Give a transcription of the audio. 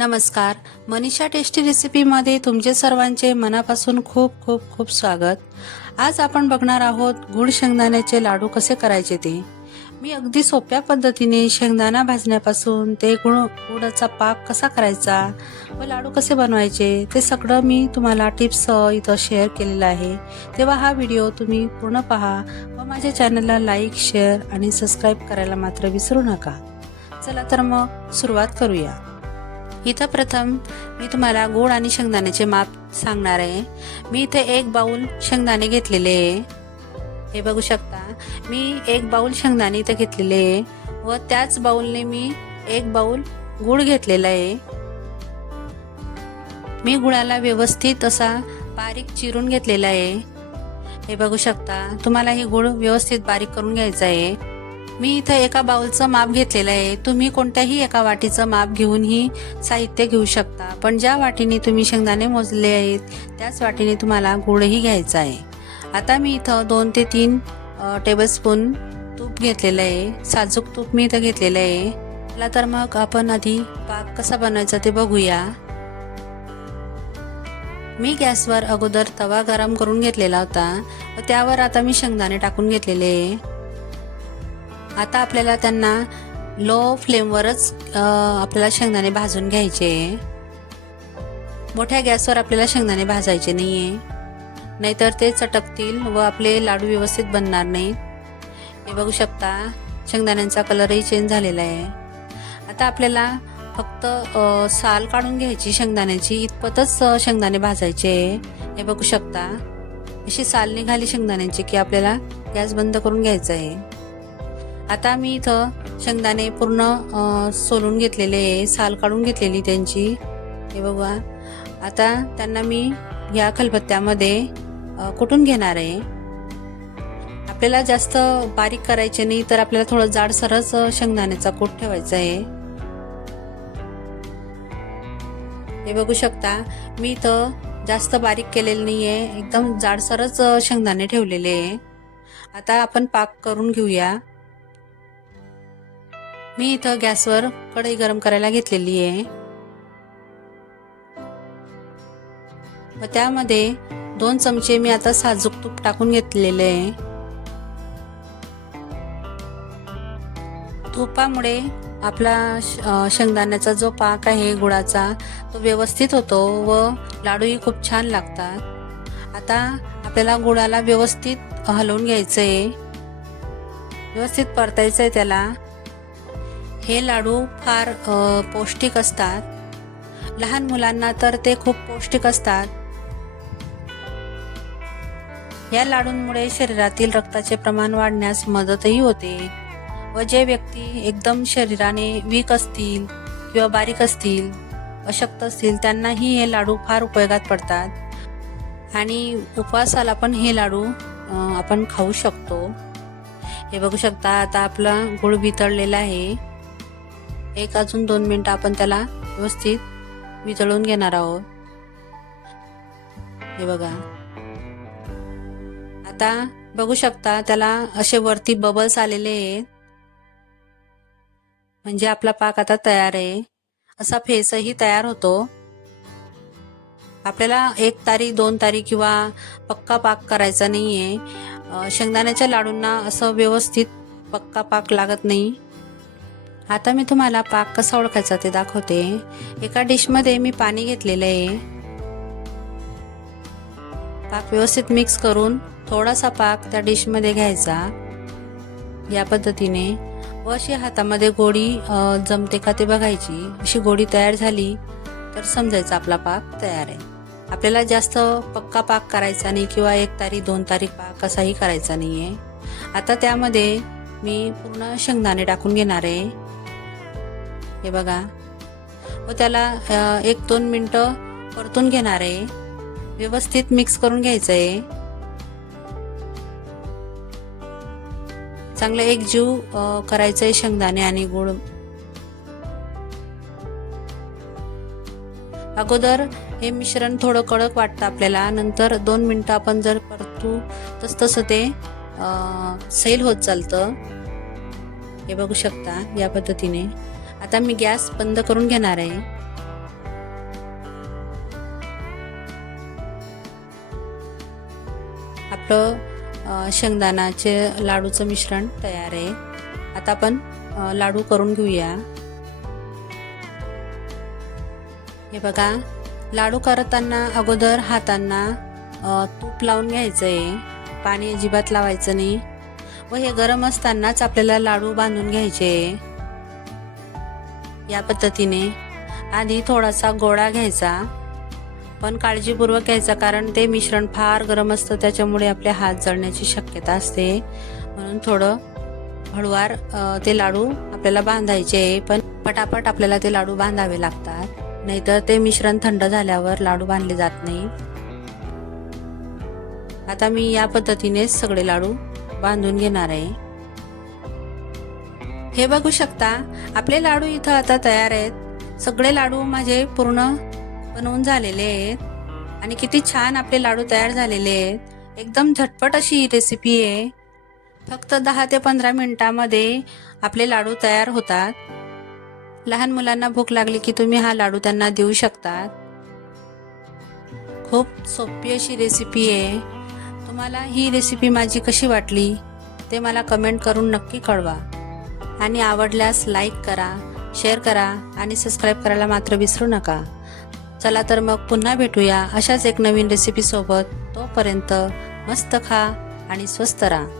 नमस्कार. मनीषा टेस्टी रेसिपीमध्ये तुमचे सर्वांचे मनापासून खूप खूप खूप स्वागत. आज आपण बघणार आहोत गुड शेंगदाण्याचे लाडू कसे करायचे ते. मी अगदी सोप्या पद्धतीने शेंगदाणा भाजण्यापासून ते गुळ गुडाचा पाक कसा करायचा व लाडू कसे बनवायचे ते सगळं मी तुम्हाला टिप्स इथं शेअर केलेलं आहे. तेव्हा हा व्हिडिओ तुम्ही पूर्ण पहा व माझ्या चॅनलला लाईक शेअर आणि सबस्क्राईब करायला मात्र विसरू नका. चला तर मग सुरुवात करूया. इथं प्रथम मी तुम्हाला गोड आणि शेंगदाण्याचे माप सांगणार आहे. मी इथे एक बाऊल शेंगदाणे घेतलेले आहे. हे बघू शकता मी एक बाऊल शेंगदाणे इथं घेतलेले आहे व त्याच बाऊलने मी एक बाऊल गुळ घेतलेला आहे. मी गुळाला व्यवस्थित असा बारीक चिरून घेतलेला आहे. हे बघू शकता तुम्हाला हे गुळ व्यवस्थित बारीक करून घ्यायचं आहे. मी इथं एका बाउलचं माप घेतलेलं आहे. तुम्ही कोणत्याही एका वाटीचं माप घेऊन ही साहित्य घेऊ शकता. पण ज्या वाटीने तुम्ही शेंगदाणे मोजले आहेत त्याच वाटीने तुम्हाला गुळही घ्यायचा आहे. आता मी इथं दोन ते तीन टेबलस्पून तूप घेतलेलं आहे. साजूक तूप मी इथं घेतलेलं आहे. चला तर मग आपण आधी पाक कसा बनवायचा ते बघूया. मी गॅसवर अगोदर तवा गरम करून घेतलेला होता. व त्यावर आता मी शेंगदाणे टाकून घेतलेले आहे. आता आपल्याला त्यांना लो फ्लेमवरच आपल्याला शेंगदाणे भाजून घ्यायचे. मोठ्या गॅसवर आपल्याला शेंगदाणे भाजायचे नाही आहे नाहीतर ते चटकतील व आपले लाडू व्यवस्थित बनणार नाहीत. हे बघू शकता शेंगदाण्यांचा कलरही चेंज झालेला आहे. आता आपल्याला फक्त साल काढून घ्यायची शेंगदाण्याची इतपतच शेंगदाणे भाजायचे. हे बघू शकता. अशी साल निघाली शेंगदाण्याची की आपल्याला गॅस बंद करून घ्यायचा आहे. आता मी इथं शेंगदाणे पूर्ण सोलून घेतलेले आहे. साल काढून घेतलेली त्यांची. हे बघा. आता त्यांना मी या खलबत्त्यामध्ये कुटून घेणार आहे. आपल्याला जास्त बारीक करायचे नाही तर आपल्याला थोडं जाडसरच शेंगदाण्याचा कूट ठेवायचा आहे. हे बघू शकता. मी इथं जास्त बारीक केलेलं नाही आहे एकदम जाडसरच शेंगदाणे ठेवलेले आहे. आता आपण पाक करून घेऊया. मी इथं गॅसवर कढई गरम करायला घेतलेली आहे. व त्यामध्ये दोन चमचे मी आता साजूक तूप टाकून घेतलेले आहे. तुपामुळे आपला शेंगदाण्याचा जो पाक आहे गुळाचा तो व्यवस्थित होतो व लाडूही खूप छान लागतात. आता आपल्याला गुळाला व्यवस्थित हलवून घ्यायचं आहे व्यवस्थित परतायचं आहे त्याला. हे लाडू फार पौष्टिक असतात. लहान मुलांना तर ते खूप पौष्टिक असतात. या लाडूंमुळे शरीरातील रक्ताचे प्रमाण वाढण्यास मदतही होते व जे व्यक्ती एकदम शरीराने वीक असतील किंवा बारीक असतील अशक्त असतील त्यांनाही हे लाडू फार उपयोगात पडतात. आणि उपवासाला पण हे लाडू आपण खाऊ शकतो. हे बघू शकता आता आपला गुळ वितळलेला आहे. एक अजून दोन मिनटं आपण त्याला व्यवस्थित वितळून घेणार आहोत. हे बघा. आता बघू शकता त्याला असे वरती बबल्स आलेले आहेत. म्हणजे आपला पाक आता तयार आहे. असा फेसही तयार होतो. आपल्याला एक तारी दोन तारी किंवा पक्का पाक करायचा नाही आहे शेंगदाण्याच्या लाडूंना असं व्यवस्थित पक्का पाक लागत नाही. आता मी तुम्हाला पाक कसा ओळखायचा ते दाखवते. एका डिशमध्ये मी पाणी घेतलेलं आहे. पाक व्यवस्थित मिक्स करून थोडासा पाक त्या डिशमध्ये घ्यायचा. या पद्धतीने. व अशी हातामध्ये गोडी जमते का ते बघायची. अशी गोडी तयार झाली तर समजायचं आपला पाक तयार आहे. आपल्याला जास्त पक्का पाक करायचा नाही किंवा एक तारीख दोन तारीख पाक असाही करायचा नाही आहे आता त्यामध्ये मी पूर्ण शेंगदाणे टाकून घेणार आहे. हे बघा. व त्याला एक दोन मिनटं परतून घेणार आहे. व्यवस्थित मिक्स करून घ्यायचं आहे चांगलं एक जीव करायचं आहे शेंगदाणे आणि गुळ. अगोदर हे मिश्रण थोडं कडक वाटतं आपल्याला. नंतर दोन मिनटं आपण जर परतू तस तसं ते सैल होत चालतं. हे बघू शकता या पद्धतीने. आता मी गॅस बंद करून घेणार आहे. आपलं शेंगदाणाचे लाडूचं मिश्रण तयार आहे. आता आपण लाडू करून घेऊया. हे बघा लाडू करताना अगोदर हातांना तूप लावून घ्यायचं आहे पाणी अजिबात लावायचं नाही. व हे गरम असतानाच आपल्याला लाडू बांधून घ्यायचे. या पद्धतीने. आधी थोडासा गोळा घ्यायचा. पण काळजीपूर्वक घ्यायचा कारण ते मिश्रण फार गरम असतं त्याच्यामुळे आपले हात जळण्याची शक्यता असते. म्हणून थोडं हळुवार ते लाडू आपल्याला बांधायचे पण पटापट आपल्याला ते लाडू बांधावे लागतात. नाहीतर ते मिश्रण थंड झाल्यावर लाडू बांधले जात नाही. आता मी या पद्धतीने सगळे लाडू बांधून घेणार आहे. हे बघू शकता आपले लाडू इथं आता तयार आहेत. सगळे लाडू माझे पूर्ण बनवून झालेले आहेत. आणि किती छान आपले लाडू तयार झालेले आहेत. एकदम झटपट अशी ही रेसिपी आहे. फक्त दहा ते पंधरा मिनटामध्ये आपले लाडू तयार होतात. लहान मुलांना भूक लागली की तुम्ही हा लाडू त्यांना देऊ शकतात. खूप सोपी अशी रेसिपी आहे. तुम्हाला ही रेसिपी माझी कशी वाटली ते मला कमेंट करून नक्की कळवा. आणि आवडल्यास लाईक करा शेअर करा आणि सबस्क्राईब करायला मात्र विसरू नका. चला तर मग पुन्हा भेटूया अशाच एक नवीन रेसिपीसोबत तोपर्यंत मस्त खा आणि स्वस्त राहा.